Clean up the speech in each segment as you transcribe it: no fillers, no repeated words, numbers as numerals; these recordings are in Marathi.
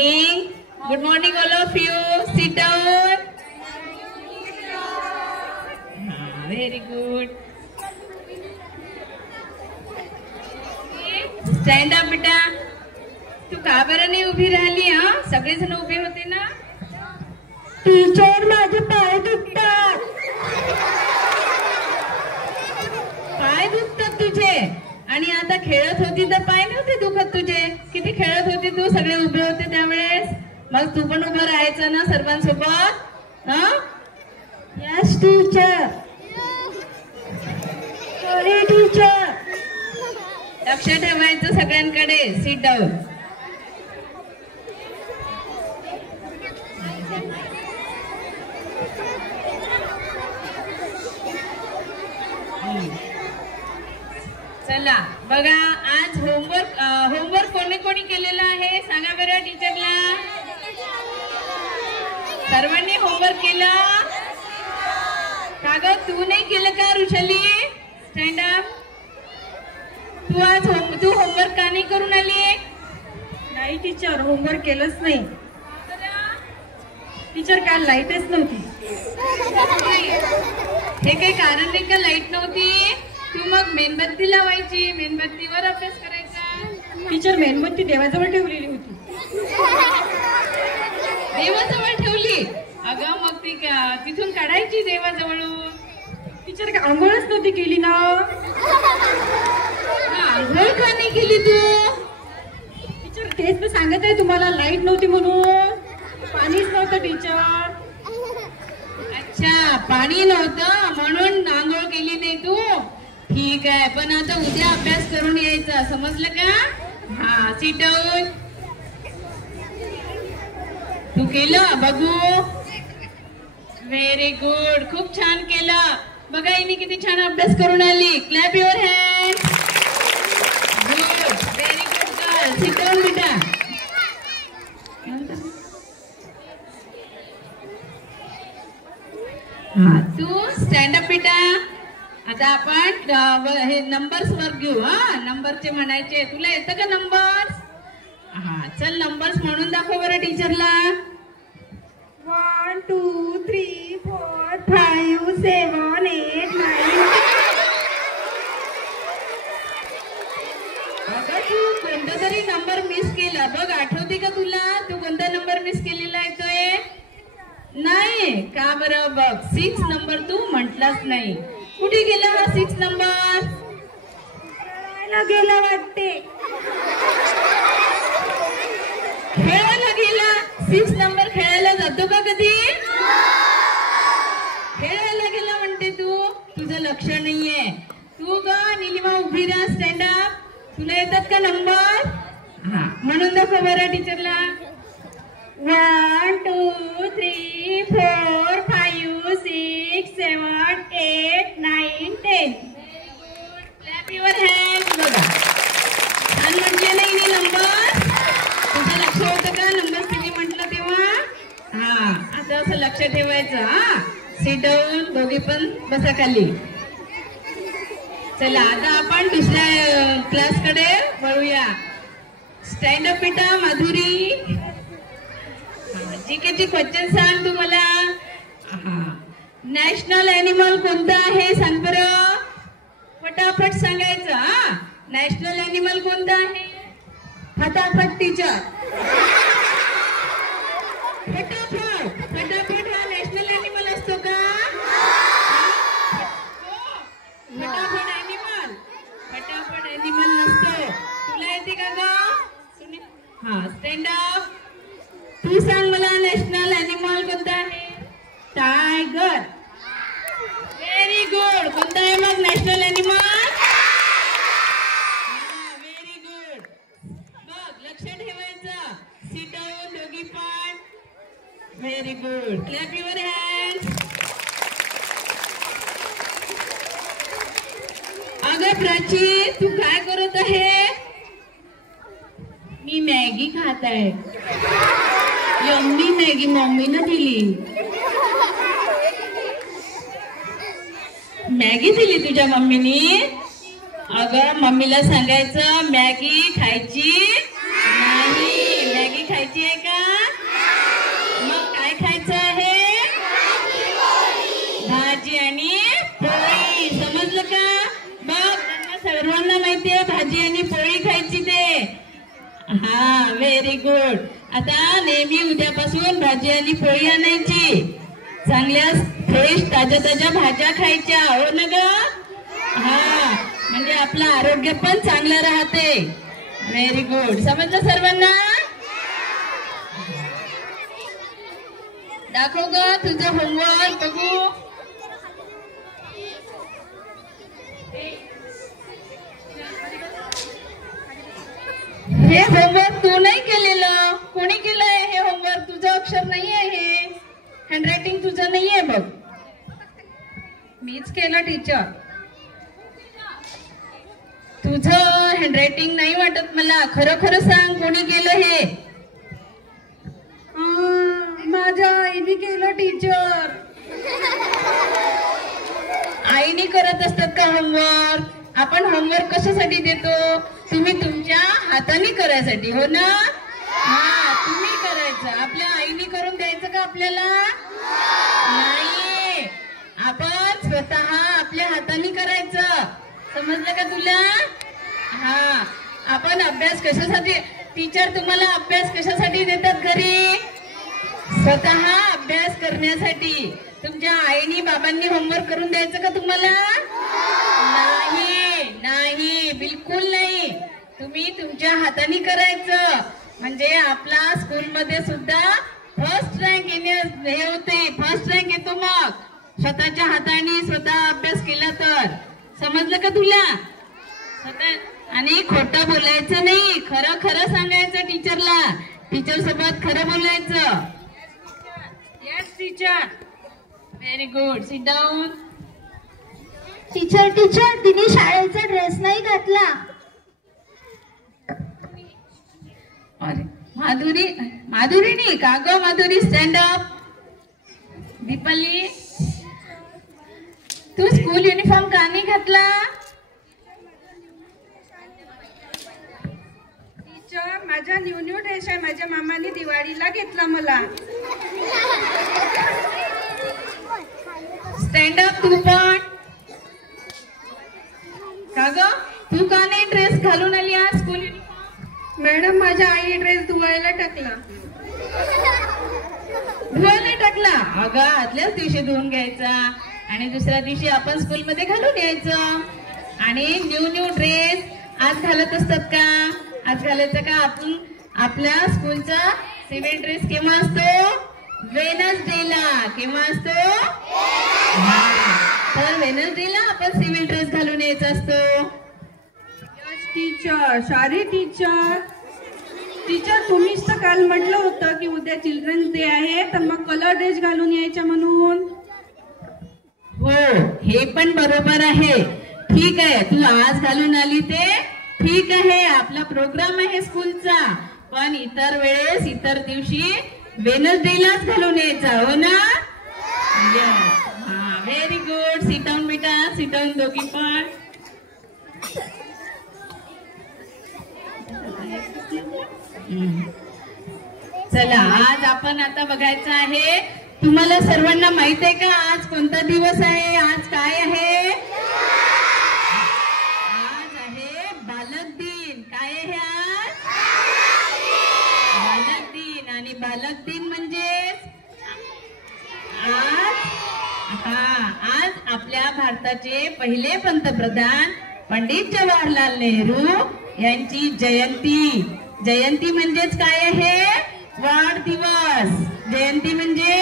morning. Good morning, all of you. Sit down. Very good. Stand up, बेटा. तू का बरं नाही उभी राहिली? हा, सगळेजण उभे होते ना. टीचर माझे पाय दुखतात. पाय दुखतात तुझे? आणि आता खेळत होती तर पाय नव्हते दुखत तुझे? किती खेळत होती तू? सगळे उभे होते त्यावेळेस. मग तू पण उभं राहायचं ना सर्वांसोबत. हा, यस टीचर. Sorry teacher. लक्ष ठेवायचं सगळ्यांकडे. Sit down. चला बघा, आज होमवर्क कोणी कोणी केलेला आहे सांगा बरं टीचरला. सर्वांनी होमवर्क केलं का ग? तू नाही केलं का वृषाली? Stand up. तू होमवर्क का नाही करून आली? नाही टीचर, होमवर्क केलंच नाही. टीचर काल लाईटच नव्हती. हे काही कारण नाही का लाईट नव्हती? तू मग मेणबत्ती लावायची, मेणबत्तीवर अभ्यास करायचा. टीचर मेणबत्ती देवाजवळ ठेवलेली होती. देवाजवळ ठेवली? अगं मग ती तिथून काढायची देवाजवळून. टीचर का आंघोळच नव्हती केली ना? आंघोळ का नाही केली तू? टीचर तेच मी सांगत आहे तुम्हाला, लाईट नव्हती म्हणून. पाणीच नव्हतं टीचर. अच्छा, पाणी नव्हतं म्हणून आंघोळ केली नाही तू. ठीक आहे, पण आता उद्या अभ्यास करून यायचा, समजलं का? हा, सिट डाऊन. तू केलं बघू. व्हेरी गुड, खूप छान केलं. बघा हिने किती छान अभ्यास करून आली. Clap your hand. Good, very good girl. Sit down बेटा. हा, तू स्टँड अप बेटा. आता आपण हे नंबर्स वर घेऊ. हा, नंबरचे म्हणायचे. तुला येतं का नंबर्स? हा, चल नंबर्स म्हणून दाखव बरं टीचरला. 1 2 3 4 5 7 8 9. अगं तू कोणता तरी नंबर मिस केला बघ. आठवते का तुला? तू कोणता नंबर मिस केलेला येतोय? नाही का बरं? बघ, 6 नंबर तू म्हटलाच नाही. कुठे गेला हा 6 नंबर? खेळायला गेला वाटते. खेळायला गेला? 6 नंबर खेळायला जातो का कधी? खेळायला गेला म्हणते तू. तुझं लक्ष नाहीये. तू ग निलिमा उभी राहा. Stand up. तुला येतात का नंबर? हा, म्हणून दाखव बरं टीचरला. 1 2 3 4 5 6 7 8 9 10. Clap your hand. बघा, छान म्हटले नाही नी नंबर? तुझं लक्ष होतं का नंबर तुम्ही म्हटलं तेव्हा? हा, आता असं लक्ष ठेवायचं. हा, सिट डाऊन. दोघे पण बसा खाली. चला आता आपण दुसऱ्या क्लासकडे वळूया. स्टँड अप बेटा. माधुरी, जीकेची क्वेश्चन सांग तू मला. नॅशनल ॲनिमल कोणतं आहे सांग बरं. फटाफट सांगायचं. हा, नॅशनल ॲनिमल कोणतं आहे? फटाफट टीचर. फटाफट फटाफट हा नॅशनल ॲनिमल असतो का? फटाफट ॲनिमल. फटाफट ॲनिमल नसतो. तुला येते का ग? हा, स्टँड अप. तू सांग मला नॅशनल ॲनिमल कोणता आहे? टायगर. Very good. कोणता आहे मग नॅशनल ॲनिमल? Very good. बघ, लक्ष ठेवायचं. सिट डाऊन दोघी पण. Very good. Clap your hand. अगं प्राची, तू काय करत आहे? मी मॅगी खात आहे. यम्मी मॅगी मम्मीनं दिली. मॅगी दिली तुझ्या मम्मीनी? अगं मम्मीला सांगायचं मॅगी खायची नाही. मॅगी खायची आहे का? Very good. आता नेहमी उद्यापासून भाजी आणि पोळी आणायची. चांगल्या फ्रेश ताज्या भाज्या खायच्या, हो ना ग? हा, म्हणजे आपलं आरोग्य पण चांगलं राहते. Very good. समजलं सर्वांना? दाखव ग तुझं होमवर्क बघू. हे होमवर्क तू नाही केलेलं, कोणी केलंय हे होमवर्क? तुझं अक्षर नाही आहे, हे हँडरायटिंग तुझं नाही आहे बघ. मीच केलं टीचर. तुझं हँडरायटिंग नाही वाटत मला. खरं खरं सांग, कोणी केलं हे? माझ्या आईने केलं टीचर. आईने करत असतात का होमवर्क? आपण होमवर्क कशासाठी देतो? तुम्ही तुमच्या हाताने करायसाठी, हो ना? हा, तुम्ही करायचं. आपल्या आईने करून द्यायचं का आपल्याला? नाही, आपण स्वतः आपल्या हाताने करायचं. समजलं का तुला? हा, आपण अभ्यास कशासाठी? टीचर तुम्हाला अभ्यास कशासाठी देतात घरी? स्वतः अभ्यास करण्यासाठी. तुमच्या आईनी बाबांनी होमवर्क करून द्यायचं का तुम्हाला? नाही, नाही, बिलकुल नाही. तुम्ही तुमच्या हाताने करायचं. म्हणजे आपला स्कूलमध्ये सुद्धा फर्स्ट रँक हे होते, फर्स्ट रँक येतो. मग स्वतःच्या हाताने स्वतः अभ्यास केला तर. समजलं का तुला? आणि खोटं बोलायचं नाही, खरं खरं सांगायचं टीचरला. टीचर सोबत खरं बोलायचं. Yes teacher. Very good. Sit down. Teacher तिने शाळेचा ड्रेस नाही घातला. अरे माधुरीनी का ग? Madhuri stand up. दीपाली, तू स्कूल युनिफॉर्म का नाही घातला? टीचर, माझा न्यू ड्रेस आहे. माझ्या मामाने दिवाळीला घेतला मला. स्टँड अप तू पण. का ग? तू का नाही ड्रेस घालून आली आज स्कूल युनिफॉर्म? मॅडम, माझ्या आई ड्रेस धुवायला टाकला. धुवायला टाकला? अगं, आदल्याच दिवशी धुवून घ्यायचा आणि दुसऱ्या दिवशी आपण स्कूलमध्ये घालून यायचं. आणि न्यू ड्रेस आज घालत असतात का? आज घालायचं का? आपण आपल्या स्कूलचा सिव्हिल ड्रेस केव्हा असतो? वेनसडेला. केव्हा असतो? तर वेनसडेला आपण सिव्हिल ड्रेस घालून यायचा असतो. Teacher, sorry teacher. टीचर, तुम्हीच तर काल म्हटलं होतं की उद्या चिल्ड्रन्स डे आहे, तर मग कलर ड्रेस घालून यायच्या म्हणून. हो, हे पण बरोबर आहे. ठीक आहे, तू आज घालून आली ते ठीक आहे. आपला प्रोग्राम आहे स्कूलचा. पण इतर वेळेस, इतर दिवशी वेनसडेलाच घालून यायचा, हो ना? हा, व्हेरी गुड. सिट डाऊन बेटा, सिट डाऊन दोघी पण. चला, आज आपण आता बघायचं आहे. तुम्हाला सर्वांना माहित आहे का आज कोणता दिवस आहे? आज काय आहे? आज आहे बालक दिन. काय आहे आज? बालक दिन. आणि बालक दिन म्हणजे आज आपल्या भारताचे पहिले पंतप्रधान पंडित जवाहरलाल नेहरू यांची जयंती. जयंती म्हणजेच काय आहे? वाढदिवस. जयंती म्हणजे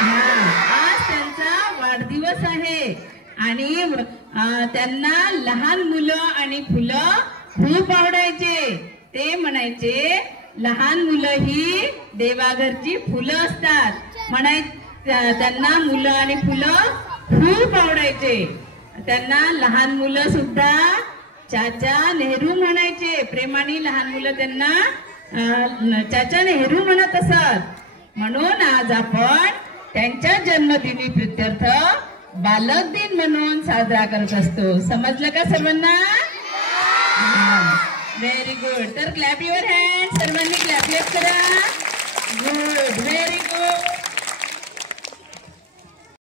आज त्यांचा वाढदिवस आहे. आणि त्यांना लहान मुलं आणि फुलं खूप आवडायचे. ते म्हणायचे लहान मुलं ही देवाघरची फुलं असतात. त्यांना मुलं आणि फुलं खूप आवडायचे. त्यांना लहान मुलं सुद्धा चाचा नेहरू म्हणायचे. प्रेमाने लहान मुलं त्यांना चाचा नेहरू म्हणत असत. म्हणून आज आपण त्यांच्या जन्मदिनी प्रित्यर्थ बालक दिन म्हणून साजरा करत असतो. समजलं का सर्वांना? Very good. तर क्लॅप युअर हँड. सर्वांनी क्लॅप करा. Good, very good.